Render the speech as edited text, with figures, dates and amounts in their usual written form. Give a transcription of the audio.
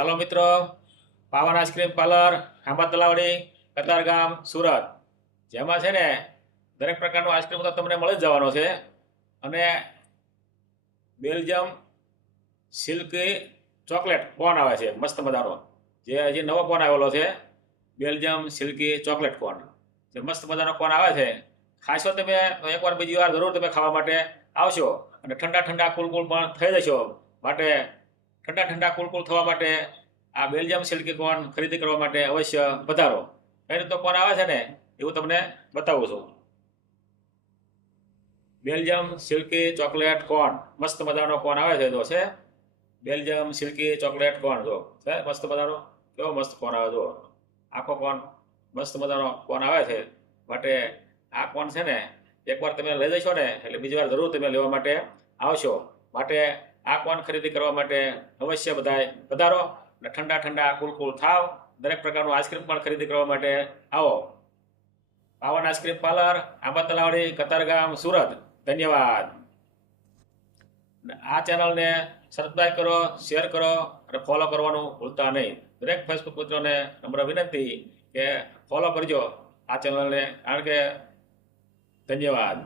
ચાલો મિત્રો, પાવન આઈસ્ક્રીમ પાર્લર, ખાંભા તલાવડી, કતારગામ, સુરત, જેમાં છે ને દરેક પ્રકારનો આઈસ્ક્રીમ તો તમને મળી જ જવાનો છે. અને બેલ્જિયમ સિલ્કી ચોકલેટ કોન આવે છે મસ્ત મજાનો, જે હજી નવો કોન આવેલો છે. બેલ્જિયમ સિલ્કી ચોકલેટ કોન, જે મસ્ત મજાનો કોન આવે છે. ખાશો તમે તો એકવાર બીજી વાર જરૂર તમે ખાવા માટે આવશો. અને ઠંડા ઠંડા કુલકુલ પણ થઈ જશો. માટે ઠંડા ઠંડા કુલકુલ થવા માટે આ બેલ્જિયમ સિલ્કી કોન ખરીદી કરવા માટે અવશ્ય પધારો. કઈ રીતનો કોન આવે છે ને એવું તમને બતાવું છું. બેલ્જિયમ સિલ્કી ચોકલેટ કોન, મસ્ત મજાનો કોન આવે છે. જો છે બેલ્જિયમ સિલ્કી ચોકલેટ કોન, જો છે મસ્ત મજાનો, કેવો મસ્ત કોન આવે. જો આખો કોન મસ્ત મજાનો કોન આવે છે. માટે આ કોન છે ને એકવાર તમે લઈ જશો ને એટલે બીજી વાર જરૂર તમે લેવા માટે આવશો. માટે આ કોન ખરીદી કરવા માટે અવશ્ય બધાય પધારો અને ઠંડા ઠંડા કુલકુલ થાવ. દરેક પ્રકારનું આઈસ્ક્રીમ પણ ખરીદી કરવા માટે આવો. પાવન આઈસ્ક્રીમ પાર્લર, ખાંભા તલાવડી, કતારગામ, સુરત. ધન્યવાદ. આ ચેનલને સબસ્ક્રાઈબ કરો, શેર કરો અને ફોલો કરવાનું ભૂલતા નહીં. દરેક ફેસબુક મિત્રોને નમ્ર વિનંતી કે ફોલો કરજો આ ચેનલને, કારણ કે ધન્યવાદ.